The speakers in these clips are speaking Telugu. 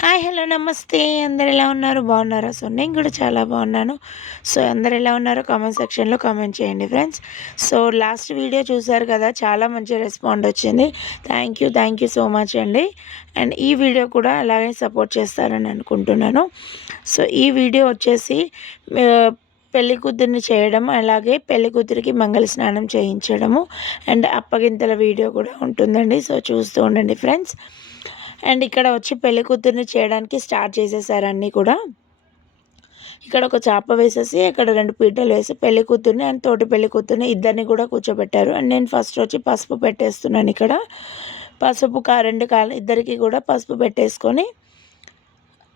హాయ్. హలో. నమస్తే. అందరూ ఎలా ఉన్నారు? బాగున్నారా? నేను కూడా చాలా బాగున్నాను. అందరూ ఎలా ఉన్నారో కామెంట్ సెక్షన్‌లో కామెంట్ చేయండి ఫ్రెండ్స్. లాస్ట్ వీడియో చూసారు కదా! చాలా మంచి రెస్పాండ్ వచ్చింది. థ్యాంక్ యూ సో మచ్ అండి. అండ్ ఈ వీడియో కూడా అలాగే సపోర్ట్ చేస్తారని అనుకుంటున్నాను. ఈ వీడియో వచ్చేసి పెళ్లి కూతురిని చేయడం, అలాగే పెళ్లి కూతురికి మంగళ స్నానం చేయించడము అండ్ అప్పగింతల వీడియో కూడా ఉంటుందండి. చూస్తూ ఉండండి ఫ్రెండ్స్. అండ్ ఇక్కడ వచ్చి పెళ్లి కూతుర్ని చేయడానికి స్టార్ట్ చేసేసారు అన్నీ కూడా. ఇక్కడ ఒక చాప వేసేసి అక్కడ 2 పీటలు వేసి పెళ్లి కూతుర్ని అండ్ తోటి పెళ్లి కూతుర్ని ఇద్దరిని కూడా కూర్చోబెట్టారు. అండ్ నేను ఫస్ట్ వచ్చి పసుపు పెట్టేస్తున్నాను ఇక్కడ. పసుపు 2 కాళ్ళు ఇద్దరికి కూడా పసుపు పెట్టేసుకొని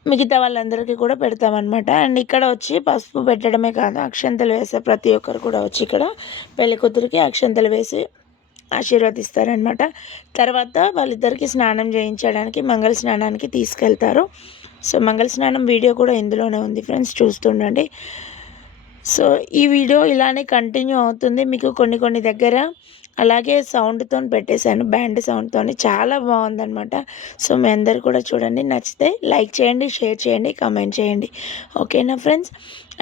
మిగతా వాళ్ళందరికీ కూడా పెడతామన్నమాట. అండ్ ఇక్కడ వచ్చి పసుపు పెట్టడమే కాదు, అక్షంతలు వేసే ప్రతి ఒక్కరు కూడా వచ్చి ఇక్కడ పెళ్లి కూతురికి అక్షంతలు వేసి ఆశీర్వదిస్తారనమాట. తర్వాత వాళ్ళిద్దరికీ స్నానం చేయించడానికి మంగళ స్నానానికి తీసుకెళ్తారు. మంగళ స్నానం వీడియో కూడా ఇందులోనే ఉంది ఫ్రెండ్స్, చూస్తుండండి. ఈ వీడియో ఇలానే కంటిన్యూ అవుతుంది. మీకు కొన్ని దగ్గర అలాగే సౌండ్తో పెట్టేశాను, బ్యాండ్ సౌండ్తోని. చాలా బాగుందనమాట. మీ అందరు కూడా చూడండి. నచ్చితే లైక్ చేయండి, షేర్ చేయండి, కామెంట్ చేయండి. ఓకేనా ఫ్రెండ్స్?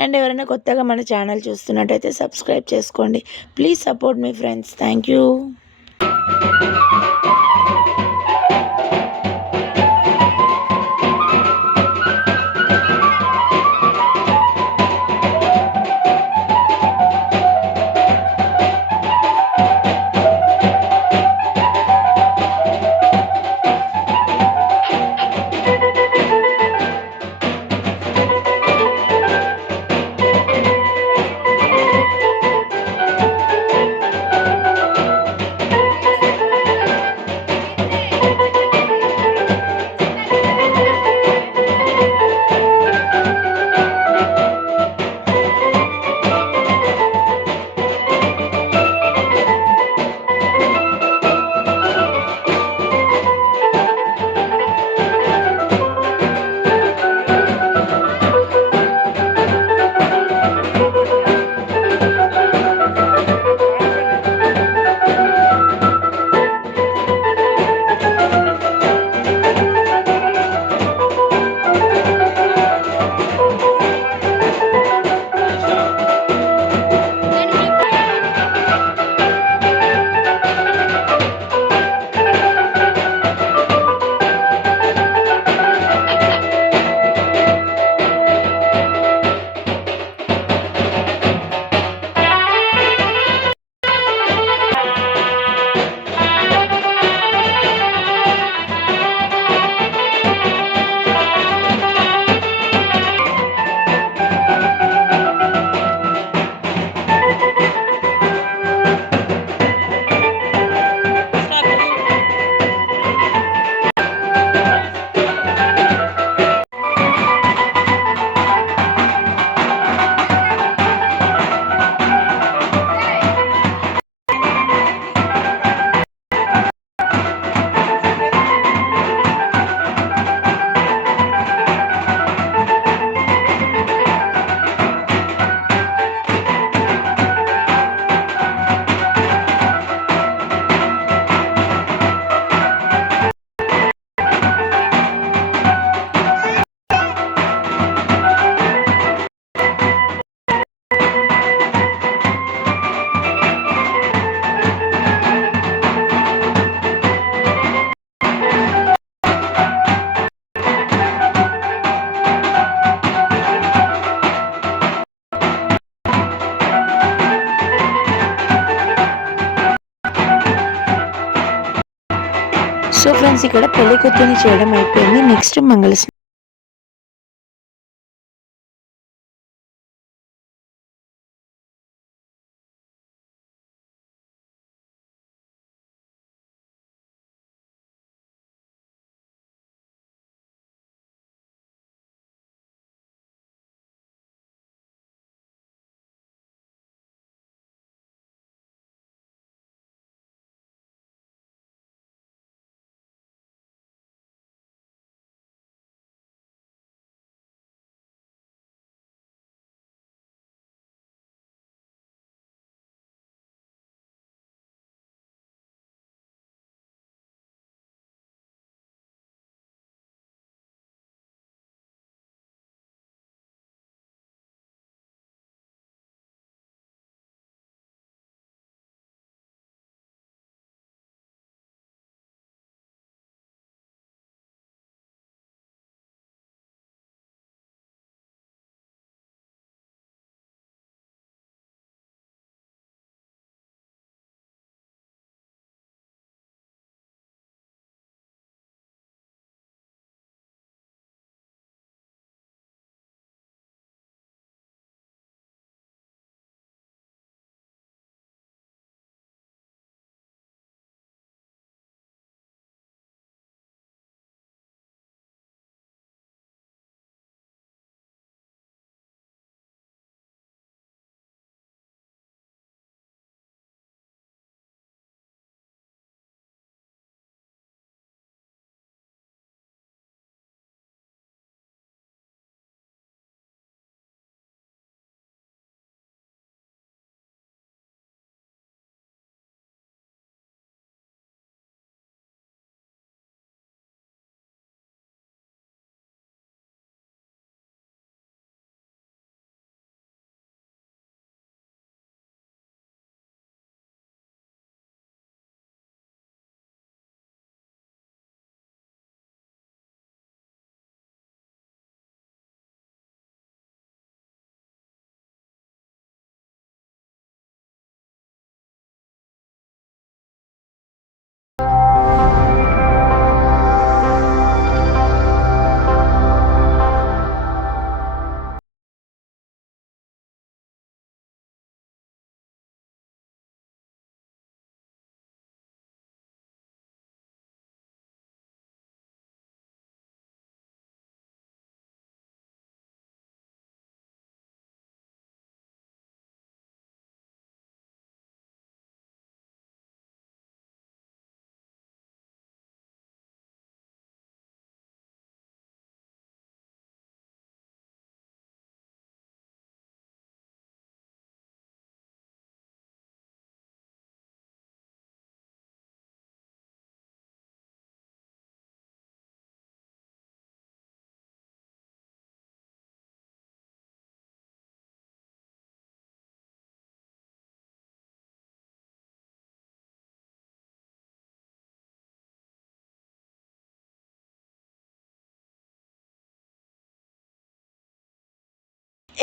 అండ్ ఎవరైనా కొత్తగా మన ఛానల్ చూస్తున్నట్టయితే సబ్స్క్రైబ్ చేసుకోండి. Please support me friends. Thank you. Friends, ఇక్కడ పెళ్లి కూతుర్ని చేయడం అయిపోయింది. నెక్స్ట్ మంగళ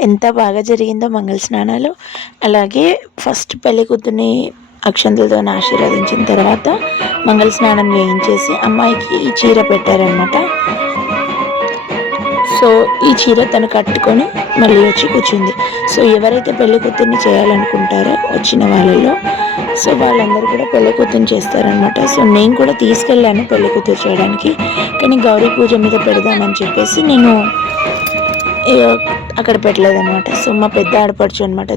ఎంత బాగా జరిగిందో మంగళ స్నానాలు. అలాగే ఫస్ట్ పెళ్లి కూతుర్ని అక్షంతలతో ఆశీర్వదించిన తర్వాత మంగళ స్నానం వేయించేసి అమ్మాయికి ఈ చీర పెట్టారనమాట. సో ఈ చీర తను కట్టుకొని మళ్ళీ వచ్చి కూర్చుంది. సో ఎవరైతే పెళ్లి కూతుర్ని చేయాలనుకుంటారో వచ్చిన వాళ్ళలో, సో వాళ్ళందరూ కూడా పెళ్లి కూతుర్ని చేస్తారనమాట. సో నేను కూడా తీసుకెళ్ళాను పెళ్లి కూతురు చేయడానికి, కానీ గౌరీ పూజ మీద పెడదామని చెప్పేసి నేను అక్కడ పెట్టలేదనమాట. సో మా పెద్ద ఆడపడుచు అనమాట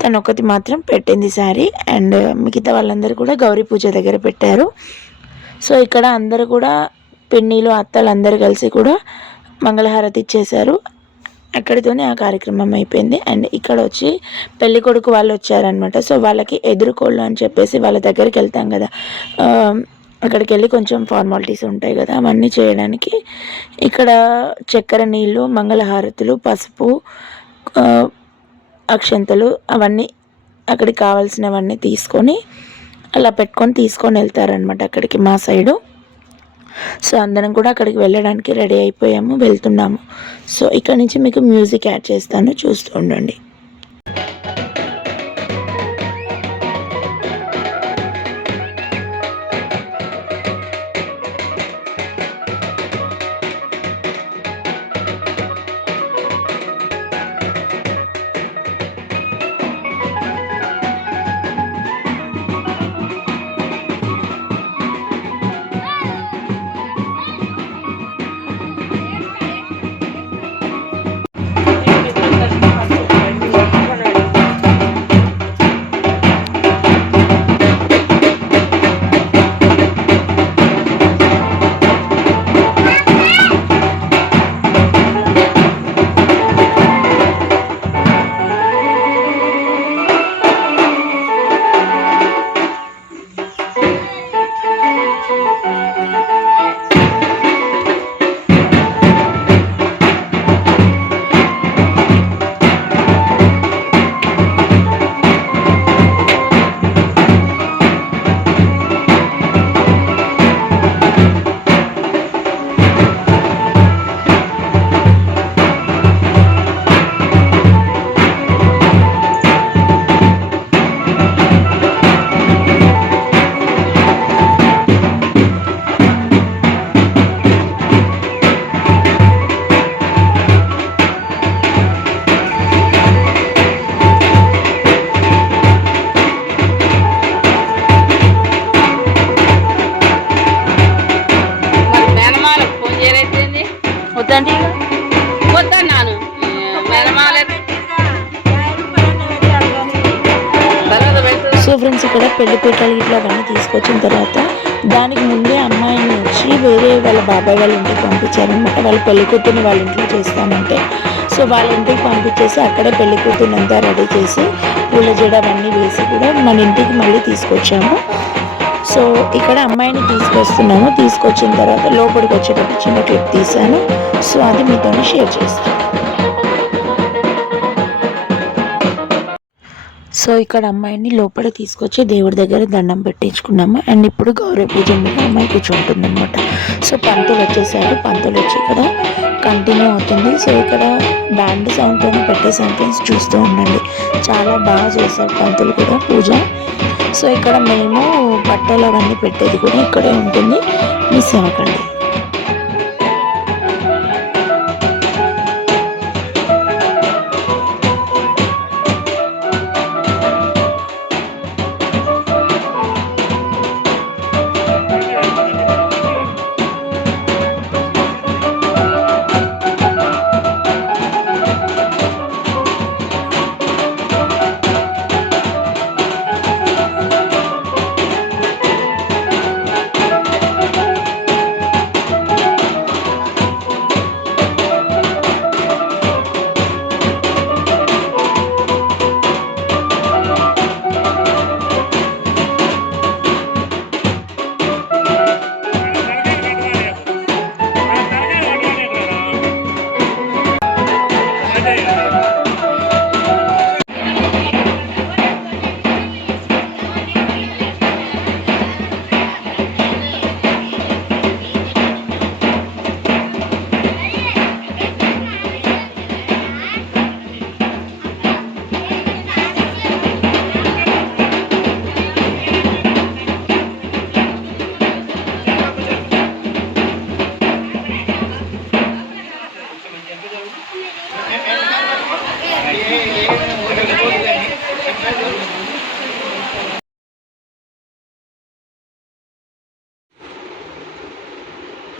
తను ఒకటి మాత్రం పెట్టింది శారీ, అండ్ మిగతా వాళ్ళందరూ కూడా గౌరీ పూజ దగ్గర పెట్టారు. సో ఇక్కడ అందరూ కూడా పిన్నిలు అత్తలు అందరూ కలిసి కూడా మంగళహారతి ఇచ్చేశారు. అక్కడితోనే ఆ కార్యక్రమం అయిపోయింది. అండ్ ఇక్కడ వచ్చి పెళ్లి కొడుకు వాళ్ళు వచ్చారనమాట. సో వాళ్ళకి ఎదురుకోళ్ళు అని చెప్పేసి వాళ్ళ దగ్గరికి వెళ్తాం కదా, అక్కడికి వెళ్ళి కొంచెం ఫార్మాలిటీస్ ఉంటాయి కదా, అవన్నీ చేయడానికి ఇక్కడ చక్కెర నీళ్ళు, మంగళహారతులు, పసుపు, అక్షంతలు అవన్నీ అక్కడికి కావాల్సినవన్నీ తీసుకొని అలా తీసుకొని వెళ్తారనమాట అక్కడికి మా సైడు. సో అందరం కూడా అక్కడికి వెళ్ళడానికి రెడీ అయిపోయాము, వెళ్తున్నాము. సో ఇక్కడ నుంచి మీకు మ్యూజిక్ యాడ్ చేస్తాను, చూస్తూ ఉండండి. సో ఫ్రెండ్స్ ఇక్కడ పెళ్లి పీటలు ఇట్లా అవన్నీ తీసుకొచ్చిన తర్వాత దానికి ముందే అమ్మాయిని వచ్చి వేరే వాళ్ళ బాబాయ్ వాళ్ళ ఇంటికి పంపించారనమాట. వాళ్ళు పెళ్లి కూతుర్ని వాళ్ళ ఇంట్లో చేస్తామంటే సో వాళ్ళ ఇంటికి పంపించేసి అక్కడే పెళ్లి కూతుర్ని అంతా రెడీ చేసి పూల జడ అవన్నీ వేసి కూడా మన ఇంటికి మళ్ళీ తీసుకొచ్చాము. సో ఇక్కడ అమ్మాయిని తీసుకొస్తున్నాము. తీసుకొచ్చిన తర్వాత లోపలికి వచ్చేటప్పుడు చిన్న క్లిప్ తీసాను. సో అది మీతో షేర్ చేస్తాను. సో ఇక్కడ అమ్మాయిని లోపల తీసుకొచ్చి దేవుడి దగ్గర దండం పెట్టించుకున్నాము. అండ్ ఇప్పుడు గౌరీ పూజ మీద అమ్మాయి కూర్చుంటుంది అనమాట. సో పంతులు వచ్చేసారు, పంతులు వచ్చి ఇక్కడ కంటిన్యూ అవుతుంది. సో ఇక్కడ బ్యాండ్ సౌండ్తోనే పెట్టేసాను ఫ్రెండ్స్, చూస్తూ ఉండండి. చాలా బాగా చేశారు పంతులు కూడా పూజ. సో ఇక్కడ మేము బట్టలు అవన్నీ పెట్టేది కూడా ఇక్కడే ఉంటుంది, మిస్ అవ్వకండి.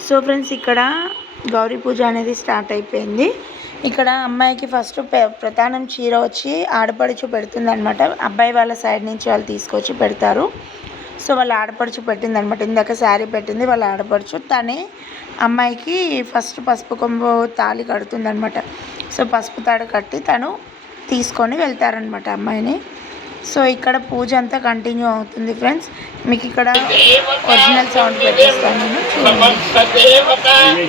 సో ఫ్రెండ్స్, ఇక్కడ గౌరీ పూజ అనేది స్టార్ట్ అయిపోయింది. ఇక్కడ అమ్మాయికి ఫస్ట్ ప్రధానం చీర వచ్చి ఆడపడుచు పెడుతుందనమాట. అబ్బాయి వాళ్ళ సైడ్ నుంచి వాళ్ళు తీసుకొచ్చి పెడతారు. సో వాళ్ళ ఆడపడుచు పెట్టిందనమాట. ఇందాక శారీ పెట్టింది వాళ్ళ ఆడపడుచు. తనే అమ్మాయికి ఫస్ట్ పసుపు కొమ్ము తాళి కడుతుందనమాట. సో పసుపు తాడు కట్టి తను తీసుకొని వెళ్తారనమాట అమ్మాయిని. సో ఇక్కడ పూజ అంతా కంటిన్యూ అవుతుంది ఫ్రెండ్స్. మీకు ఇక్కడ ఒరిజినల్ సౌండ్ పెట్టేస్తాను నేను, చూడండి.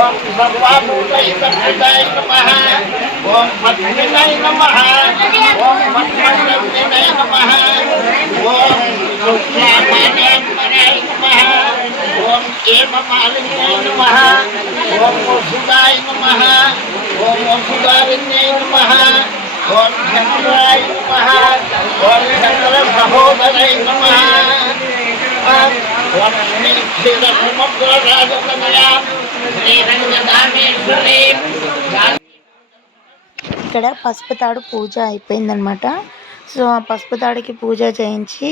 ఓం సర్వాభూతై సర్వదాయ నమః. ఓం పద్మినాయ నమః. ఓం పద్మనాభాయ నమః. ఓం శుక్లామాన్యాయ నమః. ఓం హేమమాలిన్యాయ నమః. ఓం వసుదాయ నమః. ఓం వసుదారిణ్యాయ నమః. ఓం చంద్రాయ నమః. ఓం చంద్ర సహోదరాయ నమః. ఓం క్షీర సముద్ర రాజతనయా ఇక్కడ పసుపు తాడు పూజ అయిపోయిందనమాట. సో ఆ పసుపు తాడుకి పూజ చేయించి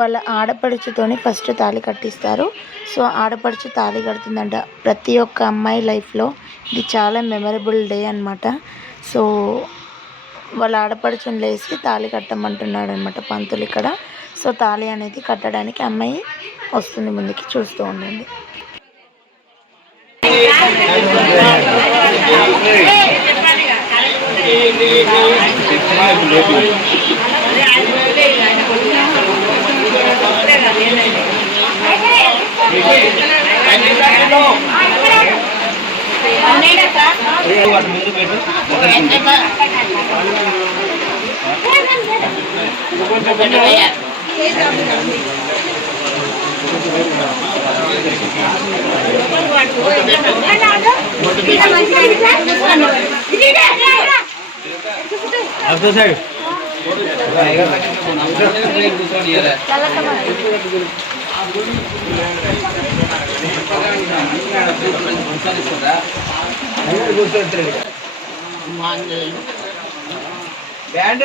వాళ్ళ ఆడపడుచుతోని ఫస్ట్ తాళి కట్టిస్తారు. సో ఆడపడుచు తాళి కడుతుందంట. ప్రతి ఒక్క అమ్మాయి లైఫ్లో ఇది చాలా మెమరబుల్ డే అనమాట. సో వాళ్ళ ఆడపడుచుని లేసి తాళి కట్టమంటున్నాడు అనమాట పంతులు ఇక్కడ. సో తాళి అనేది కట్టడానికి అమ్మాయి వస్తుంది ముందుకి, చూస్తూ ఉండండి. బ్యాండ్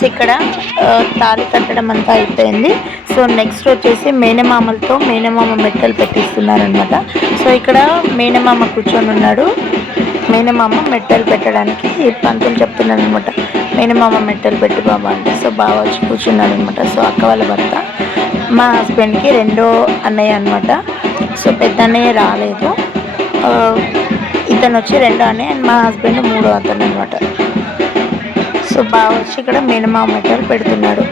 ఫ్రెండ్స్ ఇక్కడ తాళి కట్టడం అంతా అయిపోయింది. సో నెక్స్ట్ వచ్చేసి మేనమామ మెట్టలు పెట్టిస్తున్నారనమాట. సో ఇక్కడ మేనమామ కూర్చొని ఉన్నాడు. మేనమామ మెట్టలు పెట్టడానికి పంతులు చెప్తున్నాడు అనమాట. మేనమామ మెట్టలు పెట్టి బాబా అంటే సో బావ వచ్చి కూర్చున్నాడు అనమాట. సో అక్క వాళ్ళ భర్త మా హస్బెండ్కి రెండో అన్నయ్య అనమాట. సో పెద్ద అన్నయ్య రాలేదు, ఇతను వచ్చి రెండో అన్నయ్య అండ్ మా హస్బెండ్ మూడో అతను అనమాట. సో బావ వచ్చి ఇక్కడ మేనమామ మెట్టలు పెడుతున్నాడు.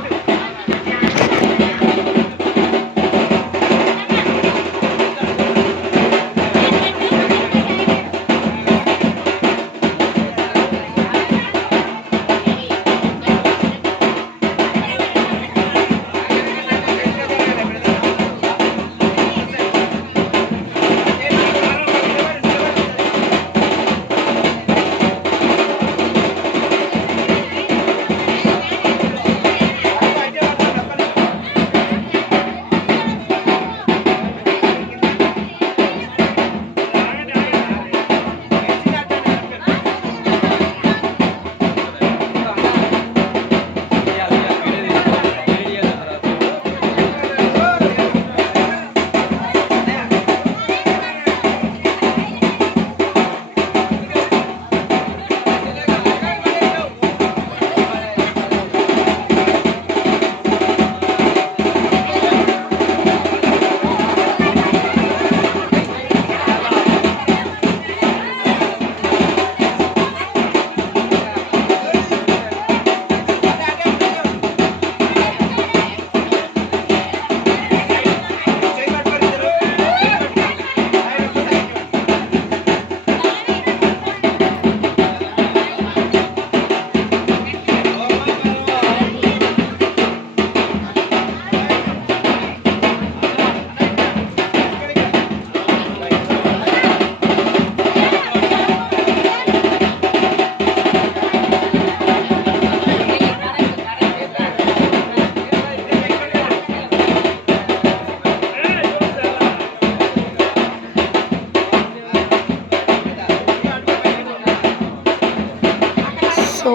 సో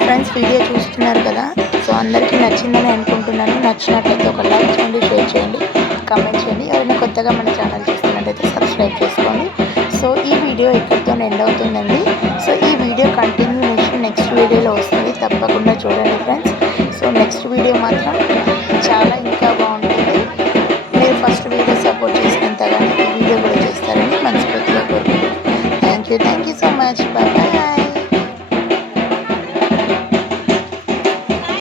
ఫ్రెండ్స్ వీడియో చూస్తున్నారు కదా, సో అందరికీ నచ్చిందని అనుకుంటున్నాను. నచ్చినట్లయితే ఒక లైక్ చేయండి, షేర్ చేయండి, కామెంట్ చేయండి. ఎవరైనా కొత్తగా మన ఛానల్ చూస్తున్నట్లయితే సబ్స్క్రైబ్ చేసుకోండి. సో ఈ వీడియో ఇక్కడితో ఎండ్ అవుతుందండి. సో ఈ వీడియో కంటిన్యూషన్ నెక్స్ట్ వీడియోలో వస్తుంది, తప్పకుండా చూడండి ఫ్రెండ్స్. సో నెక్స్ట్ వీడియో మాత్రం చాలా ఇంకా బాగుంటుంది. మీరు ఫస్ట్ వీడియో సపోర్ట్ చేసినంతగానే